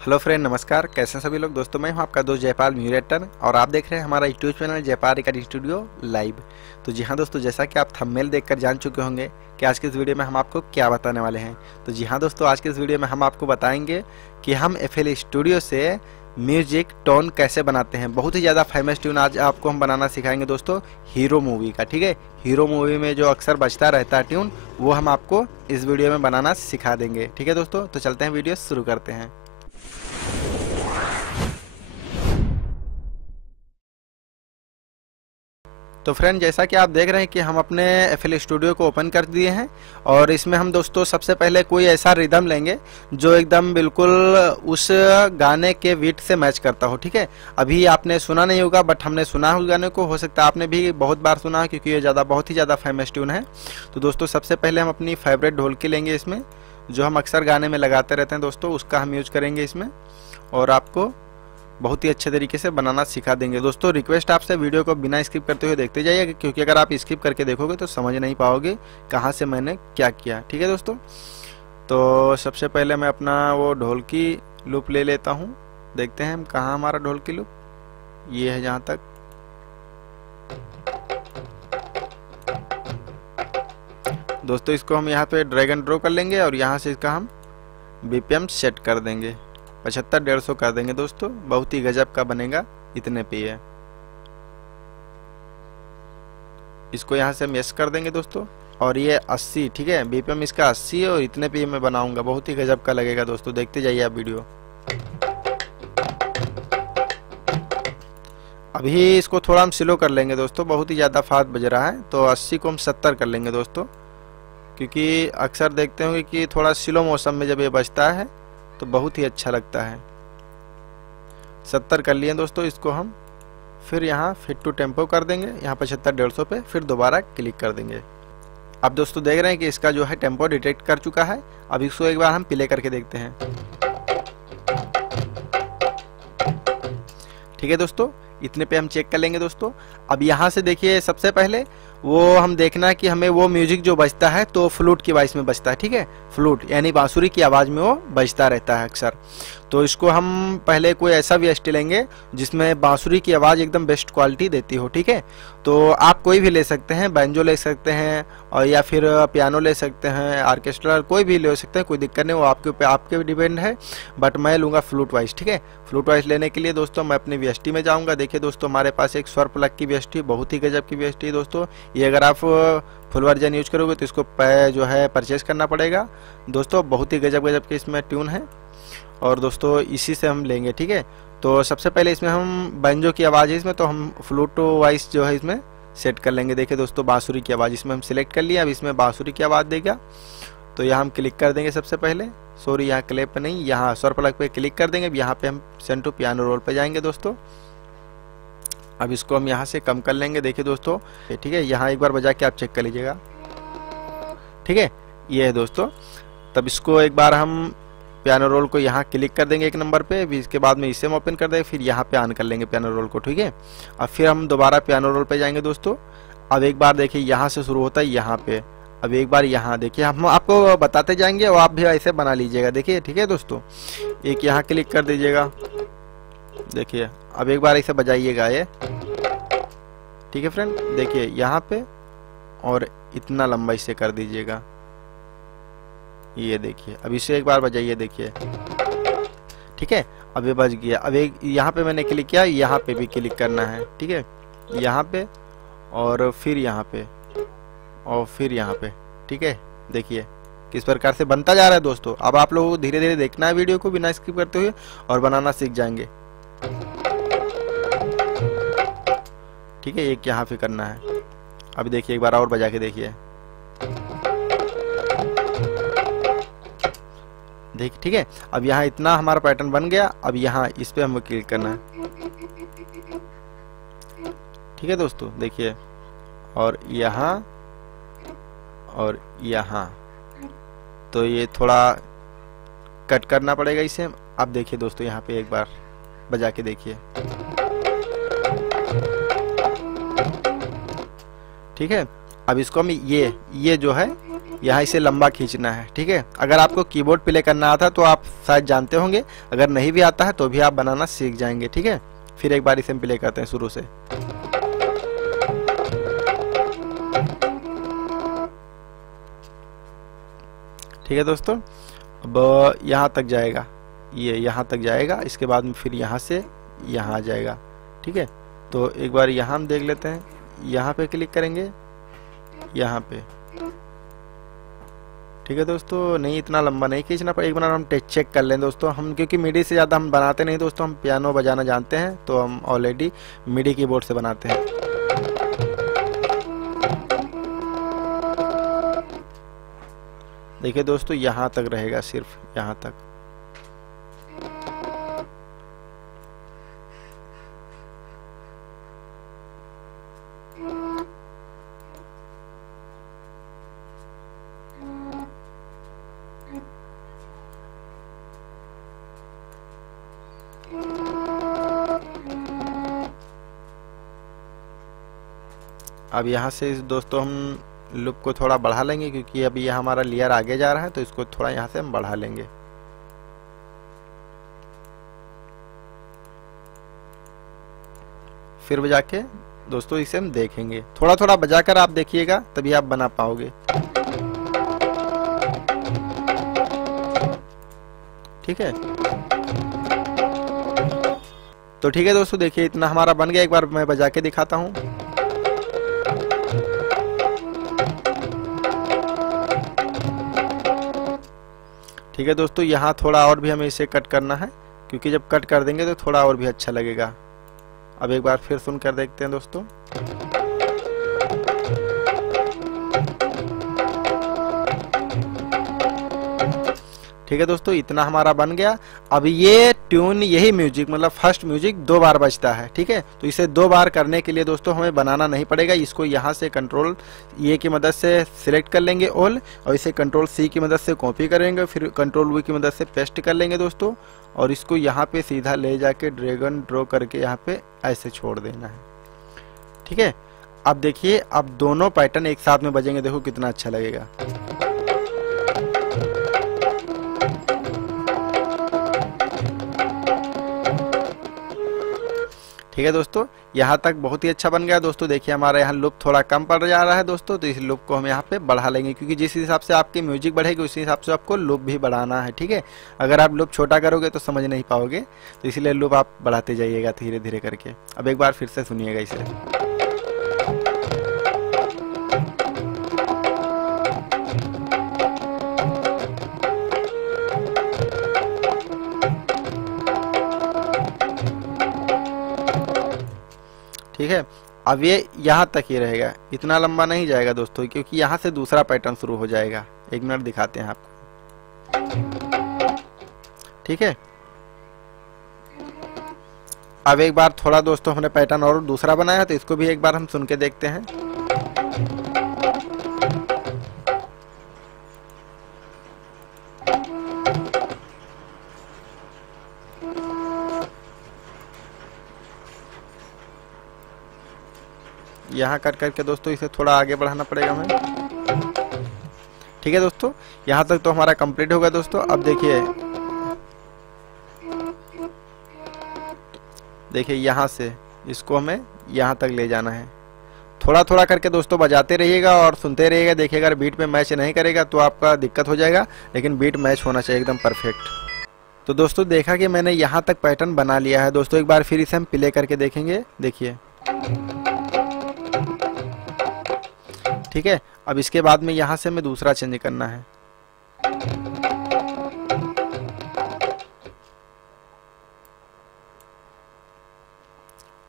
Hello friend, नमस्कार। कैसे हैं सभी लोग? दोस्तों, मैं हूं आपका दोस्त जयपाल म्यूरेटर और आप देख रहे हैं हमारा YouTube channel Jaipal recording studio live. तो जी हाँ दोस्तों, जैसा कि आप थंबनेल देखकर जान चुके होंगे कि आज के इस वीडियो में हम आपको क्या बताने वाले हैं। तो जी हाँ दोस्तों, आज के इस वीडियो में हम आपको बताएंगे कि हम FL स्टूडियो से म्यूजिक टोन कैसे बनाते हैं। बहुत ही ज़्यादा फेमस ट्यून आज आपको हम बनाना सिखाएंगे दोस्तों, हीरो मूवी का। ठीक है, हीरो मूवी में जो अक्सर बजता रहता है ट्यून, वो हम आपको इस वीडियो में बनाना सिखा देंगे। ठीक है दोस्तों, तो चलते हैं, वीडियो शुरू करते हैं। तो फ्रेंड, जैसा कि आप देख रहे हैं कि हम अपने FL स्टूडियो को ओपन कर दिए हैं और इसमें हम दोस्तों सबसे पहले कोई ऐसा रिदम लेंगे जो एकदम बिल्कुल उस गाने के बीट से मैच करता हो। ठीक है, अभी आपने सुना नहीं होगा बट हमने सुना है उस गाने को, हो सकता है आपने भी बहुत बार सुना है क्योंकि ये बहुत ही ज़्यादा फेमस ट्यून है। तो दोस्तों सबसे पहले हम अपनी फेवरेट ढोलकी लेंगे इसमें, जो हम अक्सर गाने में लगाते रहते हैं दोस्तों, उसका हम यूज करेंगे इसमें और आपको बहुत ही अच्छे तरीके से बनाना सिखा देंगे। दोस्तों रिक्वेस्ट आपसे, वीडियो को बिना स्किप करते हुए देखते जाइए क्योंकि अगर आप स्किप करके देखोगे तो समझ नहीं पाओगे कहाँ से मैंने क्या किया। ठीक है दोस्तों, तो सबसे पहले मैं अपना वो ढोलकी लूप ले लेता हूँ। देखते हैं हम कहाँ हमारा ढोलकी लूप, ये है जहाँ तक। दोस्तों इसको हम यहाँ पे ड्रैग एंड ड्रॉ कर लेंगे और यहाँ से इसका हम BPM सेट कर देंगे, 75-150 कर देंगे दोस्तों। बहुत ही गजब का बनेगा, इतने पे है। इसको यहाँ से हम यस कर देंगे दोस्तों और ये 80, ठीक है, BPM इसका 80 है और इतने पे मैं बनाऊंगा, बहुत ही गजब का लगेगा दोस्तों। देखते जाइए आप वीडियो। अभी इसको थोड़ा हम स्लो कर लेंगे दोस्तों, बहुत ही ज़्यादा फास्ट बज रहा है, तो 80 को हम 70 कर लेंगे दोस्तों, क्योंकि अक्सर देखते होंगे कि थोड़ा स्लो मौसम में जब ये बजता है तो बहुत ही अच्छा लगता है। 70 कर लिए दोस्तों, इसको हम फिर यहाँ फिट टू टेम्पो कर देंगे, यहाँ 75-150 पे, फिर दोबारा क्लिक कर देंगे। अब दोस्तों देख रहे हैं कि इसका जो है टेम्पो डिटेक्ट कर चुका है। अब इसको एक बार हम प्ले करके देखते हैं। ठीक है दोस्तों, इतने पे हम चेक कर लेंगे दोस्तों। अब यहाँ से देखिए, सबसे पहले वो हम देखना है कि हमें वो म्यूजिक जो बजता है तो फ्लूट की वॉइस में बजता है। ठीक है, फ्लूट यानी बांसुरी की आवाज़ में वो बजता रहता है अक्सर। तो इसको हम पहले कोई ऐसा VST लेंगे जिसमें बांसुरी की आवाज़ एकदम बेस्ट क्वालिटी देती हो। ठीक है, तो आप कोई भी ले सकते हैं, बैंजो ले सकते हैं और या फिर पियानो ले सकते हैं, ऑर्केस्ट्रा कोई भी ले सकते हैं, कोई दिक्कत नहीं, वो आपके ऊपर आपके डिपेंड है। बट मैं लूँगा फ्लूट वाइस। ठीक है, फ्लूट वाइस लेने के लिए दोस्तों मैं अपनी VST में जाऊँगा। देखिए दोस्तों, हमारे पास एक स्वर प्लग की VST, बहुत ही गजब की VST है दोस्तों। ये अगर आप फुल वर्जन यूज करोगे तो इसको जो है परचेज करना पड़ेगा दोस्तों। बहुत ही गजब गजब के इसमें ट्यून है और दोस्तों इसी से हम लेंगे। ठीक है, तो सबसे पहले इसमें हम बैंजो की आवाज़ है इसमें, तो हम फ्लूट वाइस जो है इसमें सेट कर लेंगे। देखिए दोस्तों, बांसुरी की आवाज़ इसमें हम सिलेक्ट कर लिया। अब इसमें बांसुरी की आवाज़ देगा तो यहाँ हम क्लिक कर देंगे सबसे पहले। सॉरी, यहाँ क्लेप पे नहीं, यहाँ स्वर प्लग पे क्लिक कर देंगे। अब यहाँ पे हम सेंड टू पियानो रोल पे जाएंगे दोस्तों। अब इसको हम यहाँ से कम कर लेंगे। देखिए दोस्तों, ठीक है, यहाँ एक बार बजा के आप चेक कर लीजिएगा। ठीक है, ये है दोस्तों। तब इसको एक बार हम पियानो रोल को यहाँ क्लिक कर देंगे 1 नंबर पे, इसके बाद में इसे हम ओपन कर देंगे, फिर यहाँ पे ऑन कर लेंगे पियानो रोल को। ठीक है, अब फिर हम दोबारा पियानो रोल पे जाएंगे दोस्तों। अब एक बार देखिए यहाँ से शुरू होता है यहाँ पे, अब एक बार यहाँ देखिए, हम आपको बताते जाएंगे और आप भी ऐसे बना लीजिएगा। देखिए, ठीक है दोस्तों, एक यहाँ क्लिक कर दीजिएगा। देखिए, अब एक बार ऐसे बजाइएगा ये। ठीक है फ्रेंड, देखिए यहाँ पे, और इतना लंबा इसे कर दीजिएगा। ये देखिए, अब इसे एक बार बजाइए, देखिए। ठीक है, अब ये बज गया। अब एक यहाँ पे मैंने क्लिक किया, यहाँ पे भी क्लिक करना है। ठीक है, यहाँ पे और फिर यहाँ पे और फिर यहाँ पे। ठीक है, देखिए किस प्रकार से बनता जा रहा है दोस्तों। अब आप लोगों को धीरे धीरे देखना है वीडियो को बिना स्किप करते हुए और बनाना सीख जाएंगे। ठीक है, एक यहाँ पे करना है। अब देखिए एक बार और बजा के देखिए। देखिए, ठीक है, अब यहाँ इतना हमारा पैटर्न बन गया। अब यहाँ इस पे हमें क्लिक करना है। ठीक है दोस्तों, देखिए, और यहाँ और यहाँ, तो ये थोड़ा कट करना पड़ेगा इसे। अब देखिए दोस्तों, यहाँ पे एक बार बजा के देखिए। ठीक है, अब इसको हम ये जो है यहाँ इसे लंबा खींचना है, ठीक है। अगर आपको कीबोर्ड प्ले करना आता तो आप शायद जानते होंगे, अगर नहीं भी आता है तो भी आप बनाना सीख जाएंगे, ठीक है। फिर एक बार इसे हम प्ले करते हैं शुरू से। ठीक है दोस्तों, अब यहाँ तक जाएगा, ये यहाँ तक जाएगा, इसके बाद में फिर यहाँ से यहाँ आ जाएगा, ठीक है। तो एक बार यहाँ हम देख लेते हैं, यहाँ पे क्लिक करेंगे, यहाँ पे, ठीक है दोस्तों। नहीं, इतना लंबा नहीं खींचना पर एक बार हम चेक कर लें दोस्तों। हम क्योंकि मिडी से ज़्यादा हम बनाते नहीं दोस्तों, हम पियानो बजाना जानते हैं तो हम ऑलरेडी मिडी कीबोर्ड से बनाते हैं। देखिए दोस्तों, यहाँ तक रहेगा, सिर्फ यहाँ तक। अब यहाँ से दोस्तों हम लूप को थोड़ा बढ़ा लेंगे, क्योंकि अभी यह हमारा लेयर आगे जा रहा है तो इसको थोड़ा यहाँ से हम बढ़ा लेंगे। फिर बजा के दोस्तों इसे हम देखेंगे, थोड़ा थोड़ा बजाकर आप देखिएगा तभी आप बना पाओगे, ठीक है। तो ठीक है दोस्तों, देखिए इतना हमारा बन गया। एक बार मैं बजा के दिखाता हूँ। ठीक है दोस्तों, यहाँ थोड़ा और भी हमें इसे कट करना है, क्योंकि जब कट कर देंगे तो थोड़ा और भी अच्छा लगेगा। अब एक बार फिर सुन कर देखते हैं दोस्तों। ठीक है दोस्तों, इतना हमारा बन गया। अब ये ट्यून, यही म्यूजिक मतलब फर्स्ट म्यूजिक 2 बार बजता है, ठीक है। तो इसे 2 बार करने के लिए दोस्तों हमें बनाना नहीं पड़ेगा। इसको यहाँ से कंट्रोल ए की मदद से सिलेक्ट कर लेंगे ऑल, और इसे कंट्रोल सी की मदद से कॉपी करेंगे, फिर कंट्रोल वी की मदद से पेस्ट कर लेंगे दोस्तों, और इसको यहाँ पे सीधा ले जाके ड्रैग एंड ड्रॉ करके यहाँ पे ऐसे छोड़ देना है, ठीक है। अब देखिए, अब दोनों पैटर्न एक साथ में बजेंगे, देखो कितना अच्छा लगेगा। ठीक है दोस्तों, यहाँ तक बहुत ही अच्छा बन गया दोस्तों। देखिए हमारा यहाँ लूप थोड़ा कम पड़ जा रहा है दोस्तों, तो इस लूप को हम यहाँ पे बढ़ा लेंगे, क्योंकि जिस हिसाब से आपकी म्यूजिक बढ़ेगी उसी हिसाब से आपको लूप भी बढ़ाना है, ठीक है। अगर आप लूप छोटा करोगे तो समझ नहीं पाओगे, तो इसलिए लूप आप बढ़ाते जाइएगा धीरे धीरे करके। अब एक बार फिर से सुनिएगा इसे। ठीक है, अब ये यहाँ तक ही रहेगा, इतना लंबा नहीं जाएगा दोस्तों, क्योंकि यहाँ से दूसरा पैटर्न शुरू हो जाएगा। 1 मिनट दिखाते हैं आपको, ठीक है। अब एक बार थोड़ा दोस्तों हमने पैटर्न और दूसरा बनाया, तो इसको भी एक बार हम सुन के देखते हैं। यहाँ कट करके दोस्तों इसे थोड़ा आगे बढ़ाना पड़ेगा हमें, ठीक है दोस्तों। यहाँ तक तो हमारा कंप्लीट होगा दोस्तों। अब देखिए यहाँ से इसको हमें यहाँ तक ले जाना है। थोड़ा थोड़ा करके दोस्तों बजाते रहिएगा और सुनते रहिएगा। देखिए अगर बीट में मैच नहीं करेगा तो आपका दिक्कत हो जाएगा, लेकिन बीट मैच होना चाहिए एकदम परफेक्ट। तो दोस्तों देखा कि मैंने यहाँ तक पैटर्न बना लिया है दोस्तों। एक बार फिर इसे हम प्ले करके देखेंगे, देखिए, ठीक है। अब इसके बाद में यहाँ से हमें दूसरा चेंज करना है।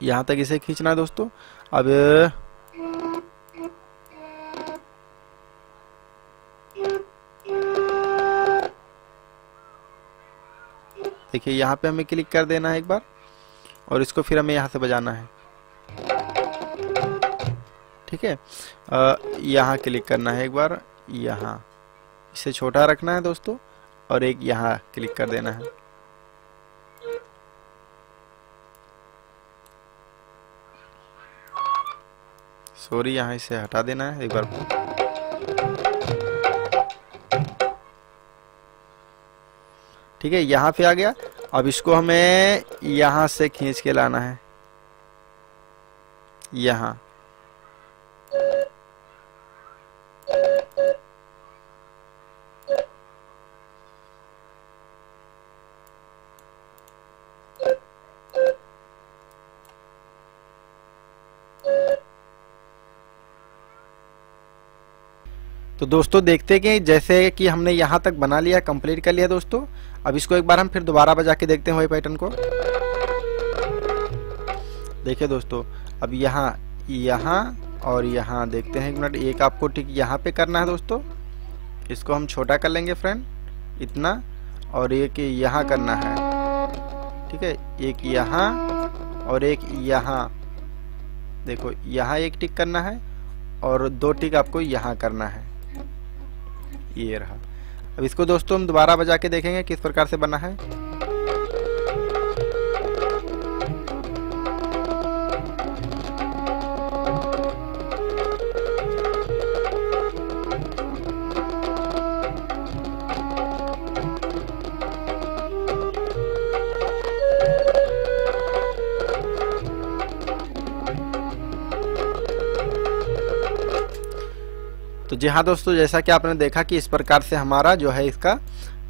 यहाँ तक इसे खींचना है दोस्तों। अब देखिए यहाँ पे हमें क्लिक कर देना है एक बार, और इसको फिर हमें यहाँ से बजाना है, ठीक है। यहाँ क्लिक करना है एक बार, यहाँ इसे छोटा रखना है दोस्तों, और एक यहाँ क्लिक कर देना है। सॉरी, यहाँ इसे हटा देना है एक बार। ठीक है, यहाँ पे आ गया। अब इसको हमें यहाँ से खींच के लाना है यहाँ। तो दोस्तों देखते हैं कि जैसे कि हमने यहाँ तक बना लिया, कंप्लीट कर लिया दोस्तों। अब इसको एक बार हम फिर दोबारा बजा के देखते हैं वही पैटर्न को। देखिए दोस्तों, अब यहाँ यहाँ और यहाँ देखते हैं। एक मिनट, एक आपको ठीक यहाँ पे करना है दोस्तों। इसको हम छोटा कर लेंगे फ्रेंड, इतना, और एक यहाँ करना है, ठीक है, एक यहाँ और एक यहाँ। देखो यहाँ एक टिक करना है और 2 टिक आपको यहाँ करना है, ये रहा। अब इसको दोस्तों हम दोबारा बजा के देखेंगे किस प्रकार से बना है। तो जी हाँ दोस्तों, जैसा कि आपने देखा कि इस प्रकार से हमारा जो है इसका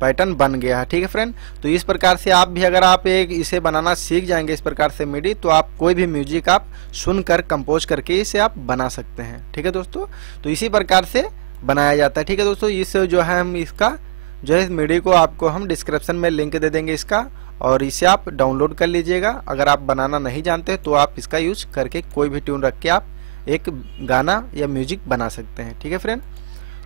पैटर्न बन गया है। ठीक है फ्रेंड, तो इस प्रकार से आप भी अगर आप एक इसे बनाना सीख जाएंगे इस प्रकार से मिडी, तो आप कोई भी म्यूजिक आप सुनकर कंपोज करके इसे आप बना सकते हैं। ठीक है दोस्तों, तो इसी प्रकार से बनाया जाता है। ठीक है दोस्तों, इस जो है हम इसका जो है मिडी को आपको हम डिस्क्रिप्शन में लिंक दे देंगे इसका, और इसे आप डाउनलोड कर लीजिएगा। अगर आप बनाना नहीं जानते तो आप इसका यूज करके कोई भी ट्यून रख के आप एक गाना या म्यूजिक बना सकते हैं। ठीक है फ्रेंड,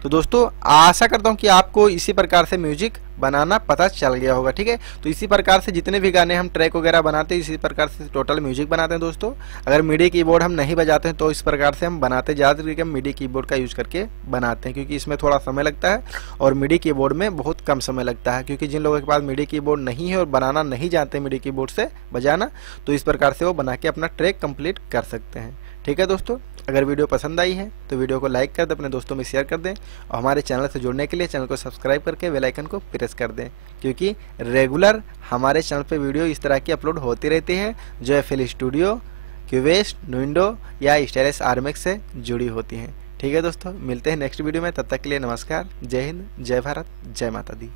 तो दोस्तों आशा करता हूँ कि आपको इसी प्रकार से म्यूजिक बनाना पता चल गया होगा। ठीक है, तो इसी प्रकार से जितने भी गाने हम ट्रैक वगैरह बनाते हैं इसी प्रकार से टोटल म्यूजिक बनाते हैं दोस्तों। अगर मिडी कीबोर्ड हम नहीं बजाते हैं तो इस प्रकार से हम बनाते, ज़्यादातर करके हम मिडी कीबोर्ड का यूज करके बनाते हैं, क्योंकि इसमें थोड़ा समय लगता है और मिडी कीबोर्ड में बहुत कम समय लगता है। क्योंकि जिन लोगों के पास मिडी कीबोर्ड नहीं है और बनाना नहीं जानते मिडी कीबोर्ड से बजाना, तो इस प्रकार से वो बना के अपना ट्रैक कंप्लीट कर सकते हैं। ठीक है दोस्तों, अगर वीडियो पसंद आई है तो वीडियो को लाइक कर दें, अपने दोस्तों में शेयर कर दें, और हमारे चैनल से जुड़ने के लिए चैनल को सब्सक्राइब करके बेल आइकन को प्रेस कर दें, क्योंकि रेगुलर हमारे चैनल पे वीडियो इस तरह की अपलोड होती रहती है जो FL स्टूडियो, क्यूबेस, नुइंडो या स्टाइलिश आर्मिक्स से जुड़ी होती हैं। ठीक है दोस्तों, मिलते हैं नेक्स्ट वीडियो में, तब तक के लिए नमस्कार, जय हिंद, जय भारत, जय माता दी।